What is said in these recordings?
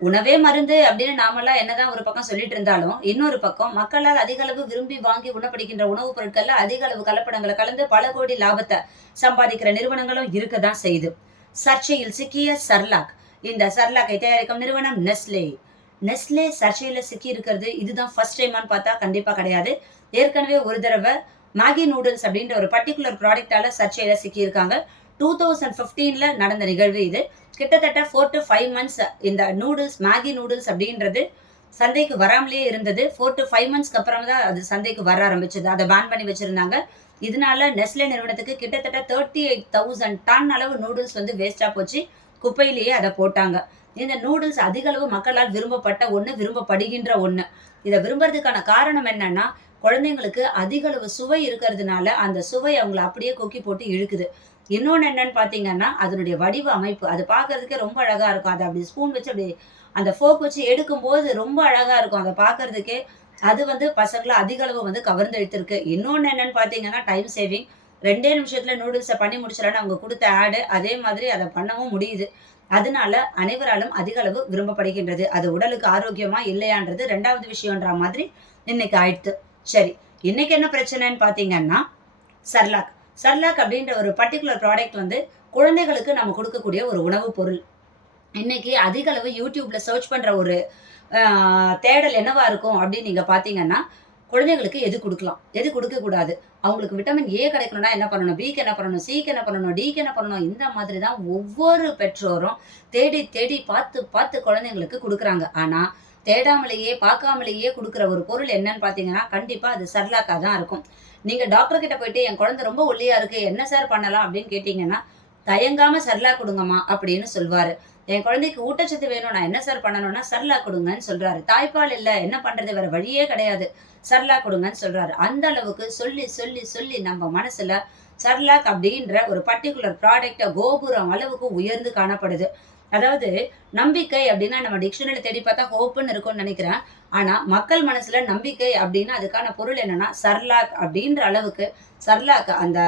உணவே மருந்து அப்படின்னு நாமெல்லாம் என்னதான் ஒரு பக்கம் சொல்லிட்டு இருந்தாலும், இன்னொரு பக்கம் மக்களால் அதிக அளவு விரும்பி வாங்கி உண்ணப்படுகின்ற உணவுப் பொருட்கள்ல அதிக அளவு கலப்படங்கள கலந்து பல கோடி லாபத்த சம்பாதிக்கிற நிறுவனங்களும் இருக்கதான் செய்யுது. சர்ச்சையில் சிக்கிய சர்லாக். இந்த சர்லாக்கை தயாரிக்கும் நிறுவனம் நெஸ்லே. நெஸ்லே சர்ச்சையில சிக்கி இருக்கிறது இதுதான் ஃபர்ஸ்ட் டைமான்னு பார்த்தா கண்டிப்பா கிடையாது. ஏற்கனவே ஒரு தடவ மேகி நூடுல்ஸ் அப்படின்ற ஒரு பர்ட்டிகுலர் ப்ராடக்ட்டால சர்ச்சையில சிக்கியிருக்காங்க. 2015ல நடந்த நிகழ்வு இது. கிட்டத்தட்ட 4 to 5 மந்த்ஸ் இந்த நூடுல்ஸ் மேகி நூடுல்ஸ் அப்படின்றது சந்தைக்கு வராமலேயே இருந்தது. 4 to 5 மந்த்ஸ்க்கு அப்புறம் தான் அது சந்தைக்கு வர ஆரம்பிச்சது. அத பேன் பண்ணி வச்சிருந்தாங்க. இதனால நெஸ்லே நிறுவனத்துக்கு கிட்டத்தட்ட 38,000 டன் அளவு நூடுல்ஸ் வந்து வேஸ்ட்டா போச்சு. குப்பையிலேயே அத போட்டாங்க. இந்த நூடுல்ஸ் அதிக அளவு மக்களால் விரும்பப்பட்ட ஒண்ணு, விரும்பப்படுகின்ற ஒண்ணு. இத விரும்புறதுக்கான காரணம் என்னன்னா, குழந்தைங்களுக்கு அதிக அளவு சுவை இருக்கிறதுனால, அந்த சுவை அவங்கள அப்படியே கொக்கி போட்டு இழுக்குது. இன்னொன்னு என்னன்னு பார்த்தீங்கன்னா, அதனுடைய வடிவ அமைப்பு. அது பார்க்கறதுக்கே ரொம்ப அழகா இருக்கும். அத அப்படி ஸ்பூன் வச்சு அப்படி அந்த ஃபோர்க் வச்சு எடுக்கும்போது ரொம்ப அழகா இருக்கும். அத பார்க்கறதுக்கே. அது வந்து பசங்கள அதிக அளவு வந்து கவர்ந்து இழுத்திருக்கு. இன்னொன்னு என்னன்னு பார்த்தீங்கன்னா, டைம் சேவிங். 2டே நிமிஷத்துல நூடுல்ஸ பண்ணி முடிச்சிடலான்னு அவங்க குடுத்த ஆட். அதே மாதிரி அத பண்ணவும் முடியுது. அதனால அனைவராலும் அதிக அளவு விரும்பப்படுகின்றது. அது உடலுக்கு ஆரோக்கியமா இல்லையான்றது 2வது விஷயம்ன்ற மாதிரி இன்னைக்கு ஆயிடுத்து. சரி. இன்னைக்கு என்ன பிரச்சனைன்னு பார்த்தீங்கன்னா, சர்லாக். சர்லாக் அப்படின்ற ஒரு பர்ட்டிகுலர் ப்ராடக்ட் வந்து குழந்தைகளுக்கு நம்ம குடுக்கக்கூடிய ஒரு உணவு பொருள். இன்னைக்கு அதிக அளவு YouTubeல சர்ச் பண்ற ஒரு அ தேடல் என்னவா இருக்கும் அப்படின்னு நீங்க பார்த்தீங்கன்னா, குழந்தைகளுக்கு எது குடுக்கலாம்? எது குடுக்கக்கூடாது? அவங்களுக்கு விட்டமின் ஏ கிடைக்கணும்னா என்ன பண்ணணும்? பிக்கு என்ன பண்ணணும்? சிக்கு என்ன பண்ணணும்? டிக்கு என்ன பண்ணணும்? இந்த மாதிரி தான் ஒவ்வொரு பெற்றோரும் தேடி தேடி பார்த்து பார்த்து குழந்தைங்களுக்கு குடுக்குறாங்க. ஆனா, தேடாமலேயே, பார்க்காமலேயே குடுக்குற ஒரு பொருள் என்னன்னு பார்த்தீங்கன்னா, கண்டிப்பா அது சர்லாக்கா தான் இருக்கும். நீங்க டாக்டர் கிட்ட போயிட்டு, "என் குழந்தை ரொம்ப ஒல்லியா இருக்கு. என்ன சார் பண்ணலாம்?" அப்படின்னு கேட்டீங்கன்னா, "தயங்காம சர்லாக் குடுங்கம்மா" அப்படின்னு சொல்வாரு. என் குழந்தைக்கு ஊட்டச்சத்து வேணும். நான் என்ன சார் பண்ணணும்னா, சர்லாக் குடுங்கன்னு சொல்றாரு. தாய்ப்பால் இல்ல. என்ன பண்றது? வேற வழியே கிடையாது. சர்லாக் குடுங்கன்னு சொல்றாரு. அந்த அளவுக்கு சொல்லி, சொல்லி, சொல்லி நம்ம மனசுல சர்லாக் அப்படின்ற ஒரு பர்ட்டிகுலர் ப்ராடக்ட்ட கோபுரம் அளவுக்கு உயர்ந்து காணப்படுது. அதாவது நம்பிக்கை அப்படின்னா நம்ம டிக்ஷனரில தேடி பார்த்தா ஹோப்ன்னு இருக்கும்னு நெனைக்கிறேன். ஆனா மக்கள் மனசுல நம்பிக்கை அப்படின்னா அதுக்கான பொருள் என்னன்னா, சர்லாக் அப்படின்ற அளவுக்கு சர்லாக் அந்த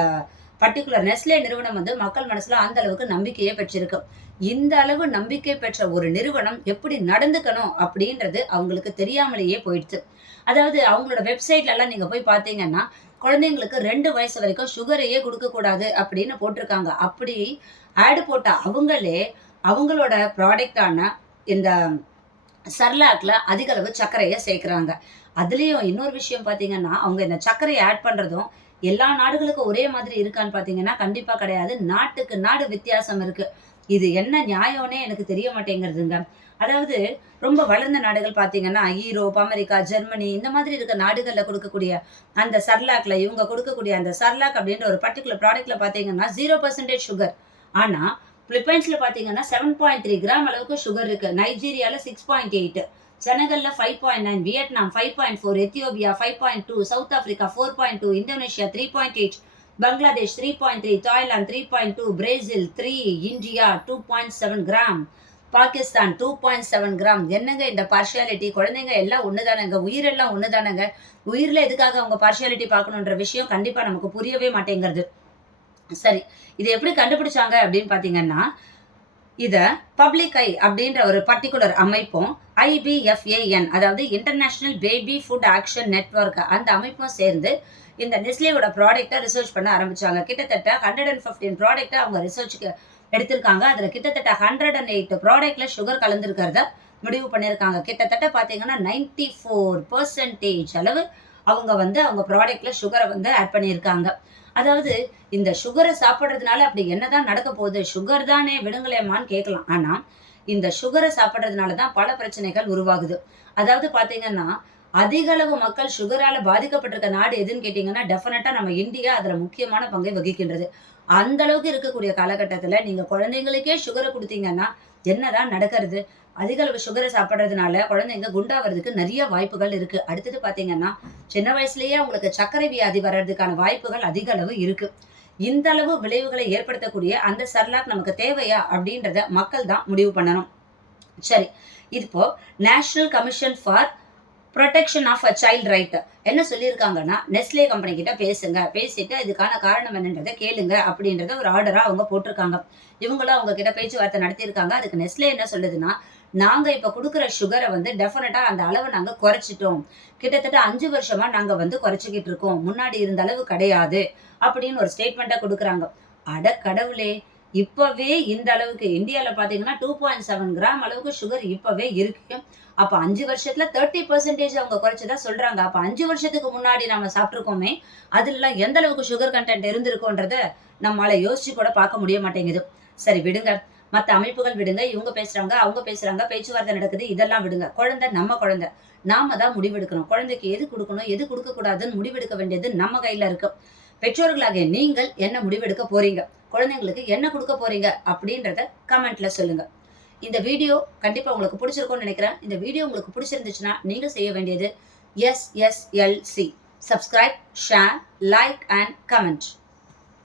பர்ட்டிகுலர் நெஸ்லே நிறுவனம் வந்து மக்கள் மனசுல அந்த அளவுக்கு நம்பிக்கைய பெற்றிருக்கு. இந்த அளவு நம்பிக்கை பெற்ற ஒரு நிறுவனம் எப்படி நடந்துக்கணும் அப்படின்றது அவங்களுக்கு தெரியாமலேயே போயிடுச்சு. அதாவது அவங்களோட வெப்சைட்லலாம் நீங்க போய் பார்த்தீங்கன்னா, குழந்தைங்களுக்கு 2 வயசு வரைக்கும் சுகரையே குடுக்கக்கூடாது அப்படின்னு போட்டிருக்காங்க. அப்படி ஆட் போட்ட அவங்களே, அவங்களோட ப்ராடக்ட்டான இந்த சர்லாக்ல அதிக அளவு சர்க்கரைய சேர்க்கிறாங்க. அதுலயும் இன்னொரு விஷயம் பார்த்தீங்கன்னா, அவங்க இந்த சர்க்கரைய ஆட் பண்றதும் எல்லா நாடுகளுக்கும் ஒரே மாதிரி இருக்கான்னு பார்த்தீங்கன்னா, கண்டிப்பா கிடையாது. நாட்டுக்கு நாடு வித்தியாசம் இருக்கு. இது என்ன நியாயம்னே எனக்கு தெரிய மாட்டேங்குதுங்க. அதாவது ரொம்ப வளர்ந்த நாடுகள் பார்த்தீங்கன்னா, ஈரோப், அமெரிக்கா, ஜெர்மனி இந்த மாதிரி இருக்க நாடுகள்ல குடுக்கக்கூடிய அந்த சர்லாக்ல இவங்க குடுக்கக்கூடிய அந்த சர்லாக் அப்படின்ற ஒரு பர்ட்டிகுலர் ப்ராடக்ட்ல பார்த்தீங்கன்னா 0% சுகர். ஆனா பிலிப்பைன்ஸ்ல பார்த்தீங்கன்னா 7.3 கிராம் அளவுக்கு சுகர் இருக்கு. நைஜீரியால 6.8, செனகல்ல 5.9, Vietnam 5.4, Ethiopia 5.2, south Africa 4.2, Indonesia 3.8, Bangladesh 3.3, Thailand 3.2, Brazil 3, India 2.7 gram, Pakistan 2.7 gram. என்னங்க இந்த பார்ஷியாலிட்டி? குழந்தைங்க எல்லாம் ஒண்ணுதானங்க. உயிரெல்லாம் ஒண்ணுதானங்க. உயிர்ல எதுக்காக அவங்க பார்ஷியாலிட்டி பார்க்கணுன்ற விஷயம் கண்டிப்பா நமக்கு புரியவே மாட்டேங்கிறது. சரி. இத எப்படி கண்டுபிடிச்சாங்க அப்படின்னு பார்த்தீங்கன்னா, இத பப்ளிக் ஐ அப்படின்ற ஒரு பர்ட்டிகுலர் அமைப்பும், IBFAN அதாவது international baby food action network அந்த அமைப்பும் சேர்ந்து இந்த நெஸ்லேவோட ப்ராடக்ட்ட ரிசர்ச் பண்ண ஆரம்பிச்சாங்க. கிட்டத்தட்ட 115 ப்ராடக்ட்ட அவங்க ரிசர்ச்க்கு எடுத்திருக்காங்க. அதுல கிட்டத்தட்ட 108 ப்ராடக்ட்ல சுகர் கலந்திருக்கிறத முடிவு பண்ணியிருக்காங்க. கிட்டத்தட்ட பார்த்தீங்கன்னா 94% அளவு அவங்க வந்து அவங்க ப்ராடக்ட்ல சுகர வந்து ஆட் பண்ணியிருக்காங்க. அதாவது இந்த சுகர சாப்பிடுறதுனால அப்படி என்னதான் நடக்க போகுது? சுகர் தானே விடுங்களேம்மான்னு கேட்கலாம். ஆனா, இந்த சுகர சாப்பிடுறதுனால தான் பல பிரச்சனைகள் உருவாகுது. அதாவது பார்த்தீங்கன்னா, அதிக அளவு மக்கள் சுகரால பாதிக்கப்பட்டிருக்க நாடு எதுன்னு கேட்டீங்கன்னா, டெஃபினட்டா நம்ம இந்தியா அதுல முக்கியமான பங்கை வகிக்கின்றது. அந்த அளவுக்கு இருக்கக்கூடிய காலகட்டத்தில நீங்க குழந்தைங்களுக்கே சுகர குடுத்தீங்கன்னா, என்னதான் நடக்கிறது? அதிக அளவு சுகர சாப்பிடுறதுனால குழந்தைங்க குண்டாவறதுக்கு நெறைய வாய்ப்புகள் இருக்கு. அடுத்தது பார்த்தீங்கன்னா, சின்ன வயசுலயே அவங்களுக்கு சர்க்கரை வியாதி வர்றதுக்கான வாய்ப்புகள் அதிக அளவு இருக்கு. இந்த அளவு விளைவுகளை ஏற்படுத்தக்கூடிய அந்த சர்லாக் நமக்கு தேவையா? அப்படின்றத மக்கள் தான் முடிவு பண்ணணும். சரி. இப்போ national commission for protection of a child right என்ன சொல்லியிருக்காங்கன்னா, நெஸ்லே கம்பெனி கிட்ட பேசுங்க. பேசிட்டு இதுக்கான காரணம் என்னன்றத கேளுங்க அப்படின்றத ஒரு ஆர்டரா அவங்க போட்டிருக்காங்க. இவங்களும் அவங்க கிட்ட பேச்சுவார்த்தை நடத்தியிருக்காங்க. அதுக்கு நெஸ்லே என்ன சொல்லுதுன்னா, நாங்க இப்ப குடுக்குற சுகர வந்து டெஃபினட்டா அந்த அளவ நாங்க குறைச்சுட்டோம். கிட்டத்தட்ட 5 வருஷமா நாங்க வந்து குறைச்சுக்கிட்டு இருக்கோம். முன்னாடி இருந்த அளவு கிடையாது. அப்படின்னு ஒரு ஸ்டேட்மெண்ட்ட குடுக்குறாங்க. அட கடவுளே! இப்பவே இந்த அளவுக்கு இந்தியால பார்த்தீங்கன்னா 2.7 கிராம் அளவுக்கு சுகர் இப்பவே இருக்கு. அப்ப 5 வருஷத்துல 30% அவங்க குறைச்சதா சொல்றாங்க. அப்ப 5 வருஷத்துக்கு முன்னாடி நாம சாப்பிட்டுருக்கோமே, அதுலலாம் எந்த அளவுக்கு சுகர் கன்டென்ட் இருந்திருக்கும்ன்றத நம்மால யோசிச்சு கூட பார்க்க முடிய மாட்டேங்குது. சரி விடுங்க. மத்த அமைப்புகள் விடுங்க. இவங்க பேசுறாங்க, அவங்க பேசுறாங்க, பேச்சுவார்த்தை நடக்குது. இதெல்லாம் விடுங்க. குழந்தை நம்ம குழந்தை. நாம தான் முடிவெடுக்கணும். குழந்தைக்கு எது குடுக்கணும், எது குடுக்கக்கூடாதுன்னு முடிவெடுக்க வேண்டியது நம்ம கையில இருக்கு. பெற்றோர்களாகிய நீங்கள் என்ன முடிவெடுக்க போறீங்க? குழந்தைங்களுக்கு என்ன குடுக்க போறீங்க? அப்படின்றத கமெண்ட்ல சொல்லுங்க. இந்த வீடியோ கண்டிப்பா உங்களுக்கு புடிச்சிருக்கும்னு நினைக்கிறேன். இந்த வீடியோ உங்களுக்கு புடிச்சிருந்துச்சுன்னா, நீங்க செய்ய வேண்டியது SSLC. Subscribe, share, like and comment.